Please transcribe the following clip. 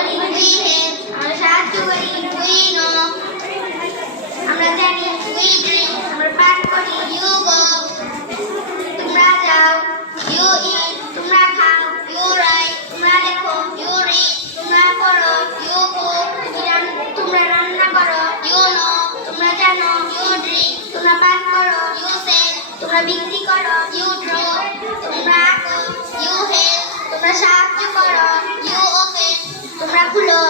করি we help, আমরা সাহায্য করি উই নো, আমরা জানি উই ড্রিঙ্ক, আমরা পান করি ইউ গো, তোমরা যাও ইউ ইট, তোমরা খাও ইউ রাইট, তোমরা লেখো ইউ রিড, তোমরা পড়ো ইউ কুক, তোমরা রান্না করো ইউ নো, তোমরা জানো ইউ ড্রিঙ্ক, তোমরা পান করো ইউ সেল, তোমরা বিক্রি করো ইউ ড্র, তোমরা আঁকো ইউ হেল্প, তোমরা সাহায্য করো ইউ ওপেন, তোমরা খুলো